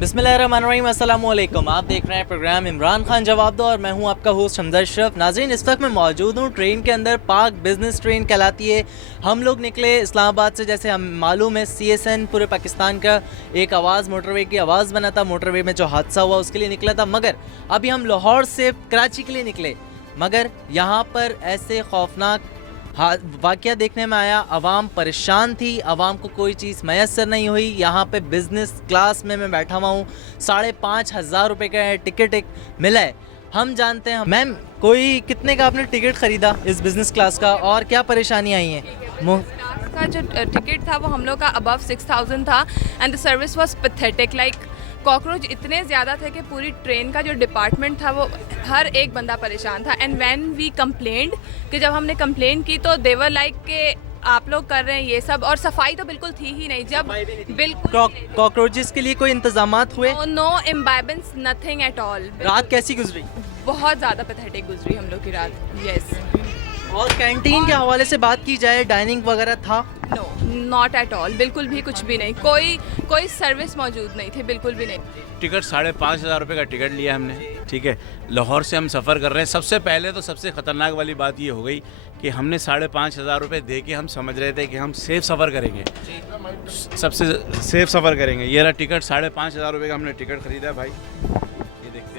बिस्मिल्लाहिर्रहमानिर्रहीम, अस्सलाम वालेकुम। आप देख रहे हैं प्रोग्राम इमरान खान जवाब दो और मैं हूं आपका होस्ट हमदर्द अशरफ। नाज़रीन, इस वक्त मैं मौजूद हूं ट्रेन के अंदर। पाक बिज़नेस ट्रेन कहलाती है। हम लोग निकले इस्लामाबाद से, जैसे हम मालूम है CSN पूरे पाकिस्तान का एक आवाज़, मोटरवे की आवाज़ बना था। मोटरवे में जो हादसा हुआ उसके लिए निकला था, मगर अभी हम लाहौर से कराची के लिए निकले। मगर यहाँ पर ऐसे खौफनाक वाक़या देखने में आया। आवाम परेशान थी, आवाम को कोई चीज़ मैसर नहीं हुई। यहाँ पे बिज़नेस क्लास में मैं बैठा हुआ हूँ, 5,500 रुपये का टिकट एक मिला है। हम जानते हैं मैम, कोई कितने का आपने टिकट ख़रीदा इस बिज़नेस क्लास का और क्या परेशानी आई है? का जो टिकट था वो हम लोग का अबव 6,000 था and the service was pathetic. Like cockroach इतने ज़्यादा थे कि पूरी ट्रेन का जो डिपार्टमेंट था वो हर एक बंदा परेशान था। एंड व्हेन वी कंप्लेंड, कि जब हमने कंप्लेन की तो देवर लाइक के आप लोग कर रहे हैं ये सब, और सफाई तो बिल्कुल थी ही नहीं। जब बिल्कुल कॉकरोचेस के लिए कोई इंतजामात हुए? नो इम्बाइबेंस, नथिंग एट ऑल। रात कैसी गुजरी? बहुत ज़्यादा पैथेटिक गुजरी हम लोग की रात। यस। और कैंटीन के हवाले से बात की जाए, डाइनिंग वगैरह था? नो, नॉट एट ऑल, बिल्कुल भी कुछ भी नहीं। कोई सर्विस मौजूद नहीं थी, बिल्कुल भी नहीं। टिकट 5,500 रुपये का टिकट लिया हमने, ठीक है। लाहौर से हम सफ़र कर रहे हैं। सबसे पहले तो सबसे ख़तरनाक वाली बात ये हो गई कि हमने 5,500 रुपये दे के हम समझ रहे थे कि हम सेफ़ सफ़र करेंगे, सबसे सेफ़ सफ़र करेंगे। ये रहा टिकट, 5,500 रुपये का हमने टिकट ख़रीदा भाई।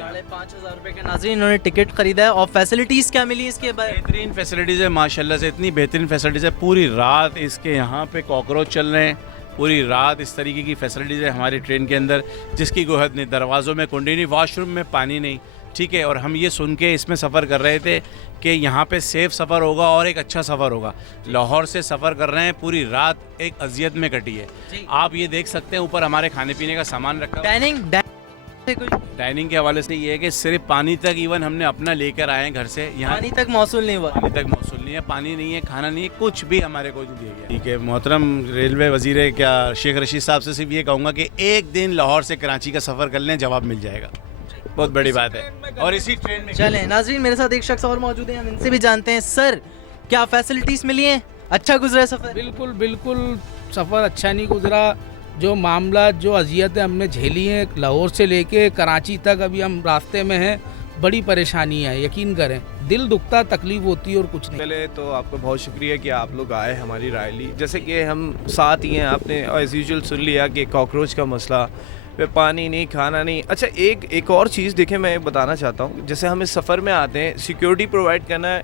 5,500 रुपये का नाज़रीन इन्होंने टिकट ख़रीदा है। और फैसिलिटीज़ क्या मिली इसके बाद? बेहतरीन फैसिलिटीज़ है माशाल्लाह से, इतनी बेहतरीन फैसिलिटीज़ है। पूरी रात इसके यहाँ पे कॉकरोच चल रहे हैं, पूरी रात इस तरीके की फैसिलिटीज़ है हमारी ट्रेन के अंदर, जिसकी गोहद नहीं, दरवाज़ों में कुंडी नहीं, वॉशरूम में पानी नहीं, ठीक है। और हम ये सुन के इसमें सफ़र कर रहे थे कि यहाँ पे सेफ़ सफ़र होगा और एक अच्छा सफ़र होगा। लाहौर से सफ़र कर रहे हैं, पूरी रात एक अजियत में कटी है। आप ये देख सकते हैं ऊपर हमारे खाने पीने का सामान रखा। डाइनिंग के हवाले से ये है कि सिर्फ पानी तक इवन हमने अपना लेकर आए हैं घर से, यहाँ पानी तक मौसूल नहीं हुआ। पानी तक मौसूल नहीं है, पानी नहीं है, खाना नहीं है, कुछ भी हमारे को नहीं दिया गया। ठीक है, मोहतरम रेलवे वजीर क्या शेख रशीद साहब से सिर्फ ये कहूँगा कि एक दिन लाहौर से कराची का सफ़र कर लें, जवाब मिल जाएगा। बहुत बड़ी बात है। और इसी ट्रेन में चलें नाज़रीन, मेरे साथ एक शख्स और मौजूद है, हम इनसे भी जानते हैं। सर, क्या फैसिलिटीज़ मिली हैं? अच्छा गुजरा सफ़र? बिल्कुल सफ़र अच्छा नहीं गुजरा। जो मामला, जो अजियतें हमने झेली हैं लाहौर से लेके कराची तक, अभी हम रास्ते में हैं, बड़ी परेशानी है, यकीन करें। दिल दुखता, तकलीफ होती है और कुछ नहीं। पहले तो आपका बहुत शुक्रिया कि आप लोग आए, हमारी राय ली। जैसे कि हम साथ ही हैं, आपने एज़ यूजुअल सुन लिया कि कॉकरोच का मसला, फिर पानी नहीं, खाना नहीं। अच्छा, एक और चीज़ देखें, मैं बताना चाहता हूँ। जैसे हम इस सफ़र में आते हैं, सिक्योरिटी प्रोवाइड करना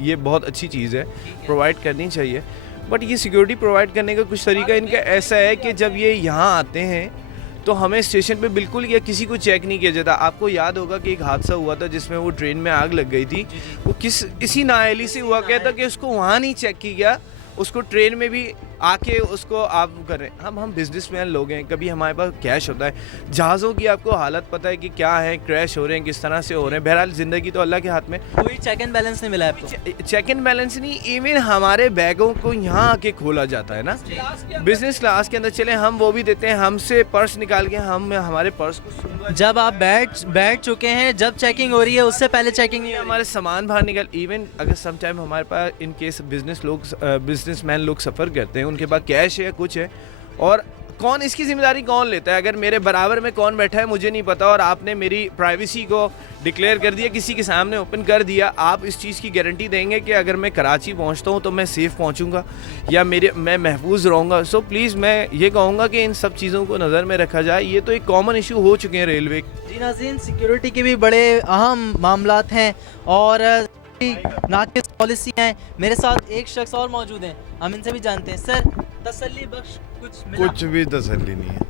ये बहुत अच्छी चीज़ है, प्रोवाइड करनी चाहिए। बट ये सिक्योरिटी प्रोवाइड करने का कुछ तरीका इनका ऐसा है कि जब ये यहाँ आते हैं तो हमें स्टेशन पे बिल्कुल या किसी को चेक नहीं किया जाता। आपको याद होगा कि एक हादसा हुआ था जिसमें वो ट्रेन में आग लग गई थी। वो किसी नाअहली से हुआ क्या था कि उसको वहाँ नहीं चेक किया गया, उसको ट्रेन में भी आके उसको आप करें। हम बिजनेसमैन लोग हैं, कभी हमारे पास कैश होता है। जहाज़ों की आपको हालत पता है कि क्या है, क्रैश हो रहे हैं, किस तरह से हो रहे हैं। बहरहाल ज़िंदगी तो अल्लाह के हाथ में। कोई चेक एंड बैलेंस नहीं मिला आपको? चेक एंड बैलेंस नहीं, इवन हमारे बैगों को यहाँ आके खोला जाता है ना। बिजनेस क्लास के अंदर चले, हम वो भी देते हैं, हमसे पर्स निकाल के हम हमारे पर्स को। जब आप बैठ चुके हैं, जब चेकिंग हो रही है, उससे पहले चेकिंग नहीं, हमारे सामान बाहर निकल। इवन अगर सम टाइम हमारे पास इन केस बिजनेसमैन लोग सफ़र करते हैं, उनके पास कैश है, कुछ है, और कौन इसकी जिम्मेदारी कौन लेता है? अगर मेरे बराबर में कौन बैठा है मुझे नहीं पता, और आपने मेरी प्राइवेसी को डिक्लेयर कर दिया, किसी के सामने ओपन कर दिया। आप इस चीज़ की गारंटी देंगे कि अगर मैं कराची पहुंचता हूं तो मैं सेफ़ पहुंचूंगा या मैं महफूज रहूंगा? सो प्लीज़ मैं ये कहूँगा कि इन सब चीज़ों को नज़र में रखा जाए। ये तो एक कॉमन इशू हो चुके हैं रेलवे। जी नाज़रीन, सिक्योरिटी के भी बड़े अहम मामलात हैं और नाकिस पॉलिसी हैं। मेरे साथ एक शख्स और मौजूद हैं, हम इनसे भी जानते हैं। सर, तसल्ली बख्श कुछ भी तसल्ली नहीं है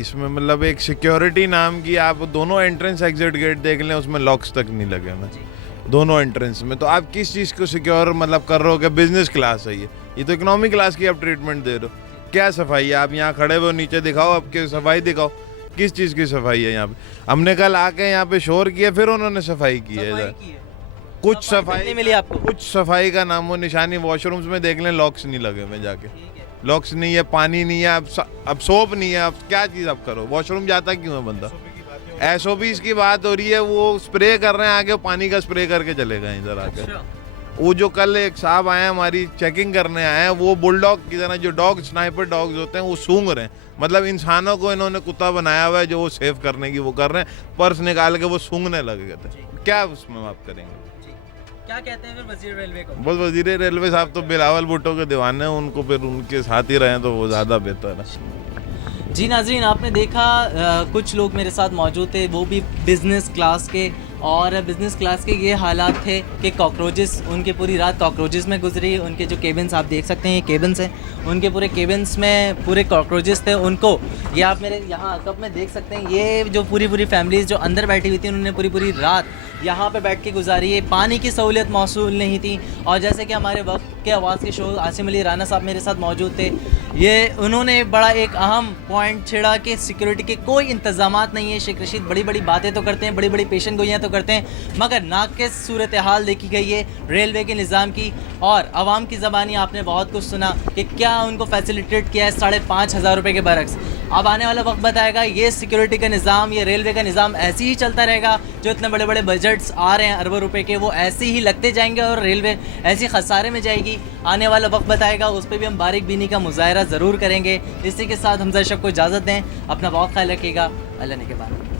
इसमें। मतलब एक सिक्योरिटी नाम की, आप दोनों एंट्रेंस एग्जिट गेट देख लें, उसमें लॉक्स तक नहीं लगे हुए दोनों एंट्रेंस में। तो आप किस चीज़ को सिक्योर मतलब कर रहे हो कि बिजनेस क्लास है ये तो इकोनॉमी क्लास की आप ट्रीटमेंट दे रहे हो। क्या सफाई है? आप यहाँ खड़े हो, नीचे दिखाओ, आपकी सफाई दिखाओ, किस चीज़ की सफाई है यहाँ पे? हमने कल आके यहाँ पे शोर किया, फिर उन्होंने सफाई की है इधर। कुछ सफाई नहीं मिली आपको? कुछ सफाई का नामो निशानी। वॉशरूम्स में देख लें, लॉक्स नहीं लगे हुए, जाके लॉक्स नहीं है, पानी नहीं है, अब सोप नहीं है, अब क्या चीज़ आप करो? वॉशरूम जाता क्यों है बंदा? SOPs की बात हो रही है, वो स्प्रे कर रहे हैं आगे, पानी का स्प्रे करके चले गए इधर आके। वो जो कल एक साहब आए हमारी चेकिंग करने आए हैं, वो बुलडॉग की तरह, जो डॉग स्नाइपर डॉग्स होते हैं, वो सूंघ रहे हैं। मतलब इंसानों को इन्होंने कुत्ता बनाया हुआ है जो वो सेव करने की वो कर रहे हैं, पर्स निकाल के वो सूंघने लग गए थे। क्या उसमें आप करेंगे? क्या कहते हैं फिर वजीर रेलवे को? बस वजीर रेलवे साहब तो बिलावल भुट्टो के दीवाने हैं, उनको फिर उनके साथ ही रहें तो वो ज़्यादा बेहतर है। जी नाजरीन, आपने देखा कुछ लोग मेरे साथ मौजूद थे, वो भी बिज़नेस क्लास के, और बिज़नेस क्लास के ये हालात थे कि कॉकरोचेस, उनकी पूरी रात कॉकरोचेस में गुजरी। उनके जो केबिन्स आप देख सकते हैं, ये केबिन्स हैं, उनके पूरे केबिन्स में पूरे कॉकरोचेस थे। उनको ये आप मेरे यहाँ कप में देख सकते हैं, ये जो पूरी फैमिलीज़ जो अंदर बैठी हुई थी, उन्होंने पूरी रात यहाँ पे बैठ के गुजारी है। पानी की सहूलियत मौसूल नहीं थी, और जैसे कि हमारे वक्त के आवाज़ के शो आसिम अली राना साहब मेरे साथ मौजूद थे, ये उन्होंने बड़ा एक अहम पॉइंट छेड़ा कि सिक्योरिटी के कोई इंतजामात नहीं है। शेख रशीद बड़ी बातें तो करते हैं, बड़ी पेशन गोइयाँ तो करते हैं, मगर नाक़िस सूरत हाल देखी गई है रेलवे के निज़ाम की। और आवाम की ज़बानी आपने बहुत कुछ सुना कि क्या उनको फैसिलिटेट किया है 5,500 रुपये के बरक्स। अब आने वाला वक्त बताएगा ये सिक्योरिटी का निज़ाम, ये रेलवे का निज़ाम ऐसे ही चलता रहेगा। जो इतने बड़े बजट्स आ रहे हैं अरबों रुपए के, वो ऐसे ही लगते जाएंगे और रेलवे ऐसी खसारे में जाएगी। आने वाला वक्त बताएगा, उस पर भी हम बारीक बीनी का मुजाहरा ज़रूर करेंगे। इसी के साथ हमजा शब को इजाज़त दें। अपना बहुत ख्याल रखिएगा। अल्लाह ने के बाद।